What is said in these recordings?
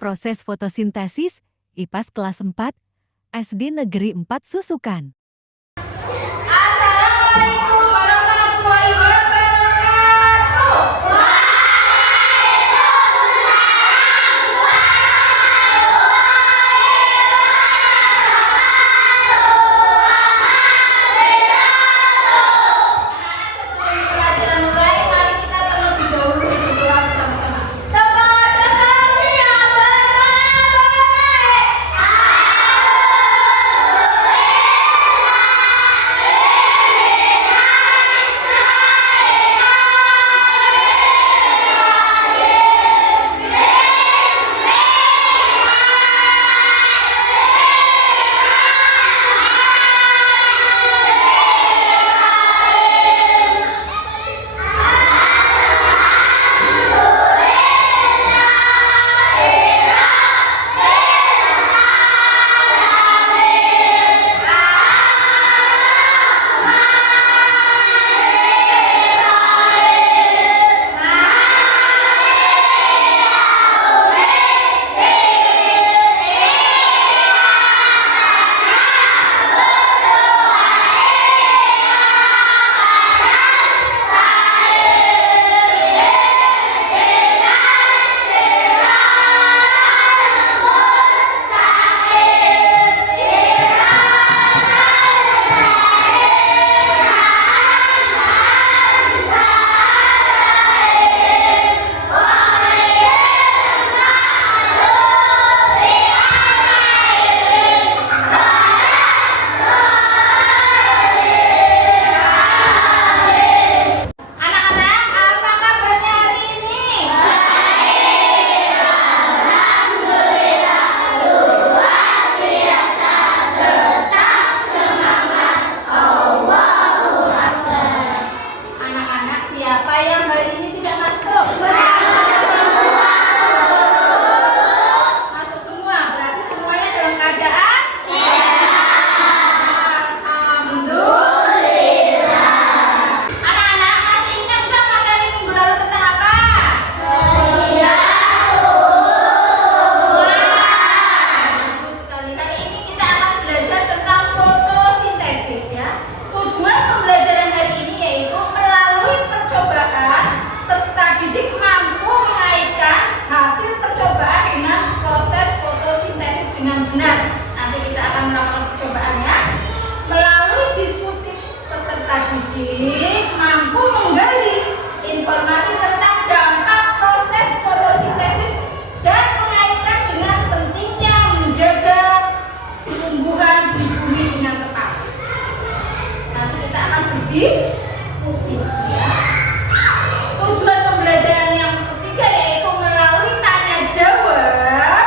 Proses fotosintesis, IPAS kelas 4, SD Negeri 4 Susukan. Assalamualaikum warahmatullahi wabarakatuh. Pelajaran mulai, mari kita terlebih dahulu berdoa bersama-sama. Anak-anak, apa kabarnya hari ini? Anak-anak, siapa yang hari ini tidak masuk? Masuk semua, berarti semuanya dalam keadaan Alhamdulillah. Anak-anak, masih ingat nggak materi minggu lalu tentang apa? Bagus sekali. Hari ini kita akan belajar tentang fotosintesis ya. Tujuan pembelajaran hari ini yaitu melalui percobaan peserta didik mampu mengaitkan hasil percobaan dengan proses fotosintesis dengan benar. Nanti kita akan melakukan percobaannya. Melalui diskusi peserta didik mampu menggali informasi tentang dampak proses fotosintesis dan mengaitkan dengan pentingnya menjaga tumbuhan di bumi dengan tepat. Nanti kita akan berdiskusi ya. Tujuan pembelajaran yang ketiga yaitu melalui tanya jawab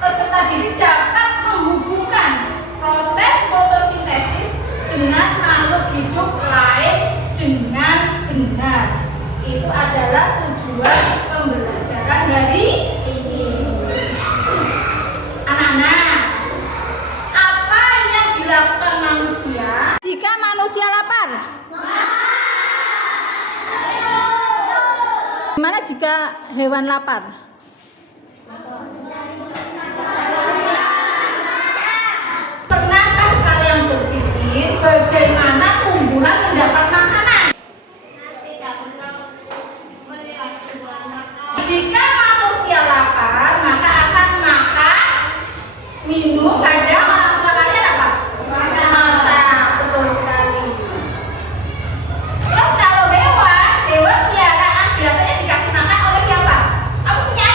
peserta didik dapat menghubungkan proses fotosintesis dengan makhluk hidup lain dengan benar. Itu adalah tujuan pembelajaran dari ini. Anak-anak, apa yang dilakukan manusia jika manusia lapar? Gimana jika hewan lapar? Pernahkah kalian berpikir bagaimana tumbuhan mendapat makanan? Jika manusia lapar, maka akan makan, minum, kadang orang tua kalian apa? Masak, betul sekali. Terus kalau hewan piaraan biasanya dikasih makan oleh siapa? Kamu punya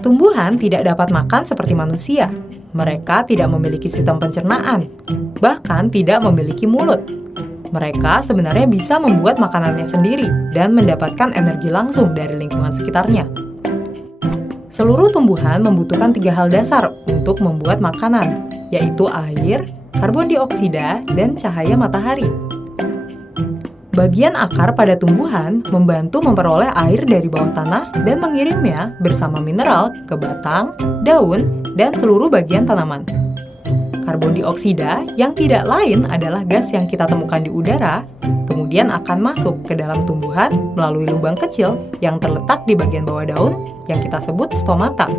Tumbuhan tidak dapat makan seperti manusia. Mereka tidak memiliki sistem pencernaan, bahkan tidak memiliki mulut. Mereka sebenarnya bisa membuat makanannya sendiri dan mendapatkan energi langsung dari lingkungan sekitarnya. Seluruh tumbuhan membutuhkan 3 hal dasar untuk membuat makanan, yaitu air, karbon dioksida, dan cahaya matahari. Bagian akar pada tumbuhan membantu memperoleh air dari bawah tanah dan mengirimnya bersama mineral ke batang, daun, dan seluruh bagian tanaman. Karbon dioksida yang tidak lain adalah gas yang kita temukan di udara, kemudian akan masuk ke dalam tumbuhan melalui lubang kecil yang terletak di bagian bawah daun yang kita sebut stomata.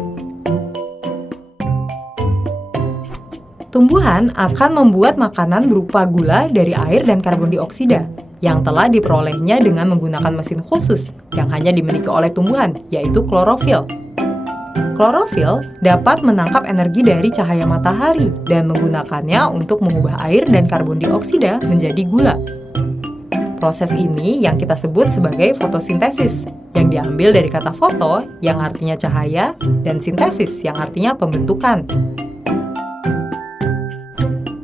Tumbuhan akan membuat makanan berupa gula dari air dan karbon dioksida yang telah diperolehnya dengan menggunakan mesin khusus yang hanya dimiliki oleh tumbuhan, yaitu klorofil. Klorofil dapat menangkap energi dari cahaya matahari dan menggunakannya untuk mengubah air dan karbon dioksida menjadi gula. Proses ini yang kita sebut sebagai fotosintesis, yang diambil dari kata foto yang artinya cahaya dan sintesis yang artinya pembentukan.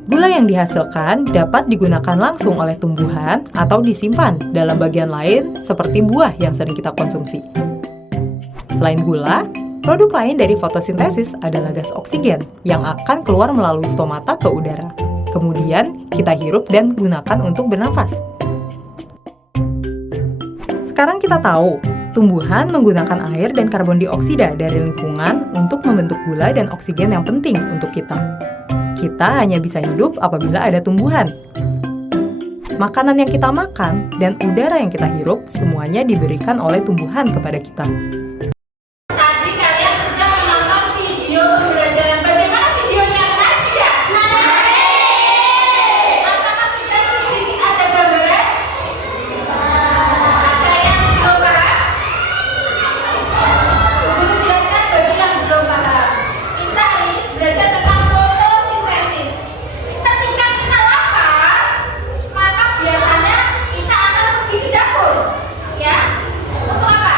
Gula yang dihasilkan dapat digunakan langsung oleh tumbuhan atau disimpan dalam bagian lain seperti buah yang sering kita konsumsi. Selain gula, produk lain dari fotosintesis adalah gas oksigen yang akan keluar melalui stomata ke udara. Kemudian kita hirup dan gunakan untuk bernafas. Sekarang kita tahu, tumbuhan menggunakan air dan karbon dioksida dari lingkungan untuk membentuk gula dan oksigen yang penting untuk kita. Kita hanya bisa hidup apabila ada tumbuhan. Makanan yang kita makan dan udara yang kita hirup semuanya diberikan oleh tumbuhan kepada kita. Tadi kalian sudah menonton video pembelajaran. Bagaimana videonya? Menarik tidak? Menarik! Apakah sudah sedikit ada gambaran? Ada yang belum paham? Bu Guru jelaskan bagi yang belum paham. Kita hari ini belajar tentang fotosintesis. Ketika kita lapar, maka biasanya kita akan pergi ke dapur. Ya? Untuk apa?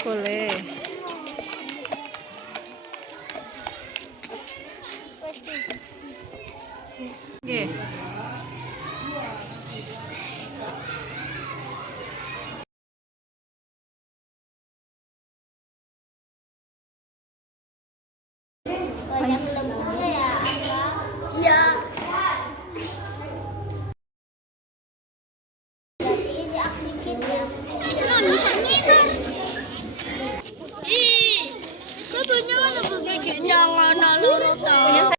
Boleh. Oke. Banyak lembunya ya. Iya. Berarti ini aktifin ya. Bisa nyisir. Ih, katanya ada begini jangan loro tahu.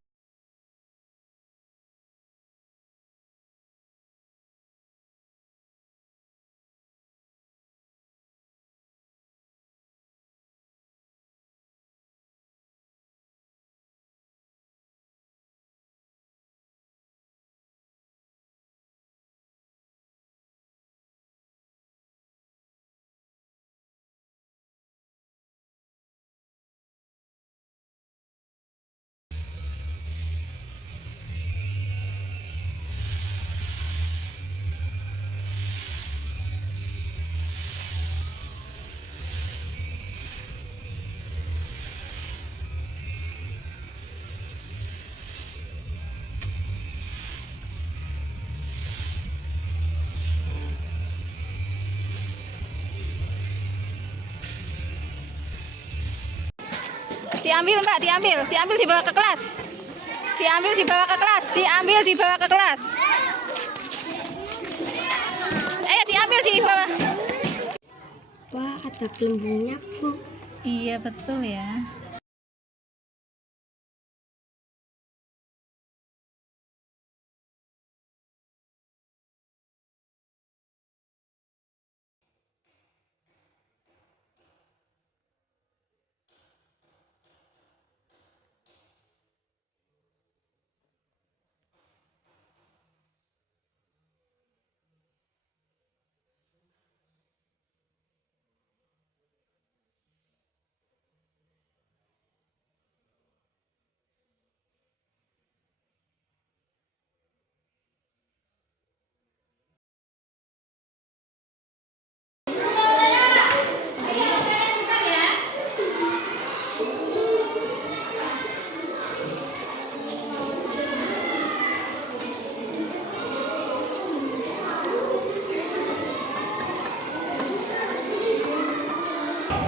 Diambil Mbak, diambil dibawa ke kelas. Diambil dibawa ke kelas, diambil dibawa ke kelas. Diambil dibawa. Wah, ada gelembungnya, Bu. Iya, betul ya.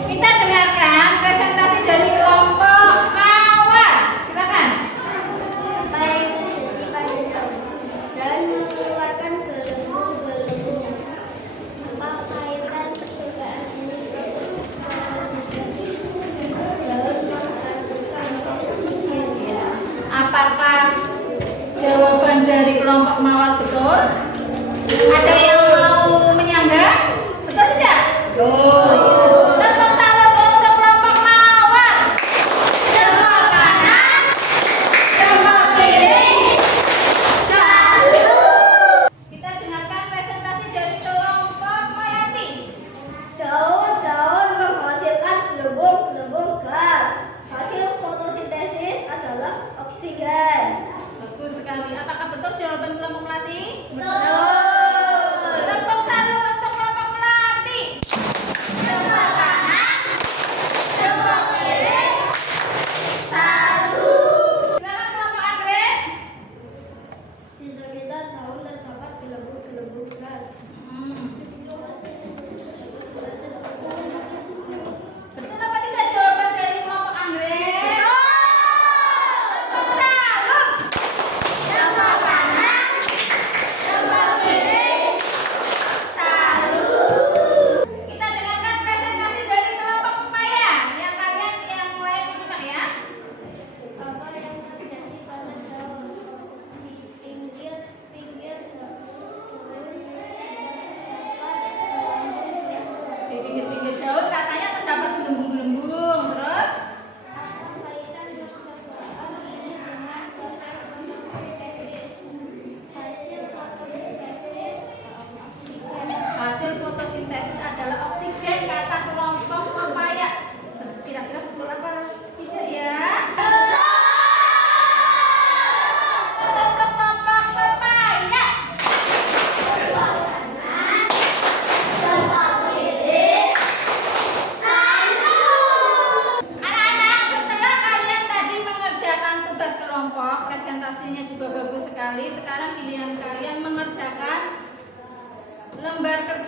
Kita dengarkan presentasi dari kelompok mawar. Silakan. Baik, dan mengeluarkan gelembung-gelembung. Apa kaitan percobaan ini daun menghasilkan oksigen ya? Apakah jawaban dari kelompok mawar betul? Ada yang mau menyanggah? Betul tidak? Betul. Tepuk tangan untuk kelompok mawar. Jempol kanan, jempol kiri. Satu. Kita dengarkan presentasi dari kelompok Mayati. Daun-daun menghasilkan gelembung-gelembung gas. Hasil fotosintesis adalah oksigen. Bagus sekali. Apakah betul jawaban kelompok Melati? Betul.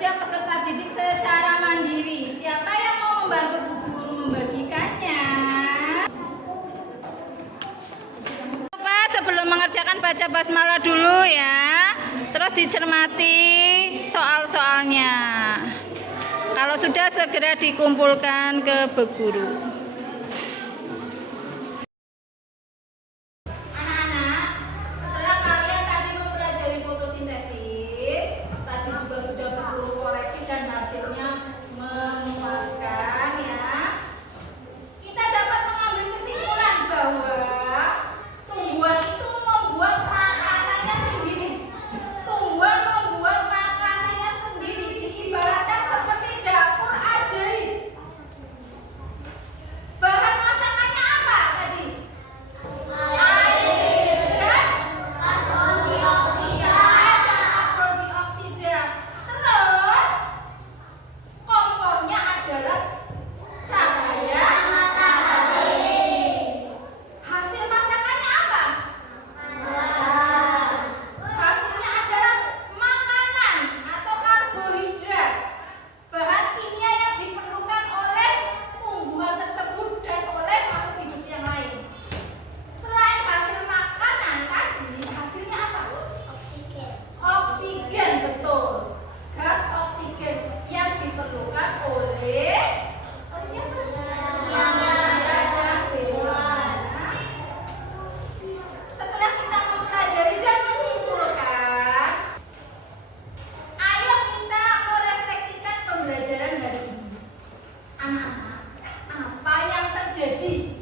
bekerja peserta didik secara mandiri. Siapa yang mau membantu Bu Guru membagikannya? Pak, sebelum mengerjakan baca basmalah dulu ya. Terus dicermati soal-soalnya. Kalau sudah segera dikumpulkan ke Bu Guru. Anak-anak, setelah kalian tadi mempelajari fotosintesis, tadi juga sudah Bu Guru koreksi dan hasilnya memuaskan ya. Kita dapat mengambil kesimpulan bahwa tumbuhan itu membuat makanannya sendiri. Tumbuhan membuat makanannya sendiri, diibaratkan seperti dapur ajaib. Bahan masakannya apa tadi? Air dan karbon dioksida. Terus kompornya adalah cahaya matahari. Hasil masakannya apa? Hasilnya adalah makanan atau karbohidrat. Bahan kimia yang diperlukan oleh tumbuhan tersebut dan oleh makhluk hidup yang lain. Selain hasil makanan tadi, hasilnya apa? Oksigen. Oksigen, betul. Gas oksigen yang diperlukan oleh siapa? Manusia dan hewan. Setelah kita mempelajari dan menyimpulkan, ayo kita merefleksikan pembelajaran hari ini. Anak-anak, apa yang terjadi?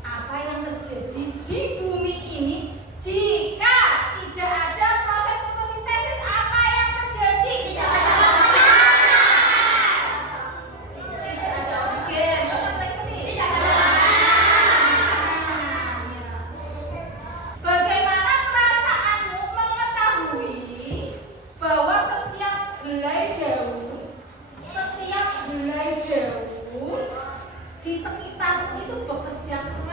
Apa yang terjadi di bumi ini jika tidak ada proses fotosintesis? Apa yang terjadi? Tidak ada oksigen. Terus apa lagi? Tidak ada makanan. Bagaimana perasaanmu mengetahui bahwa setiap helai daun di sekitarmu itu bekerja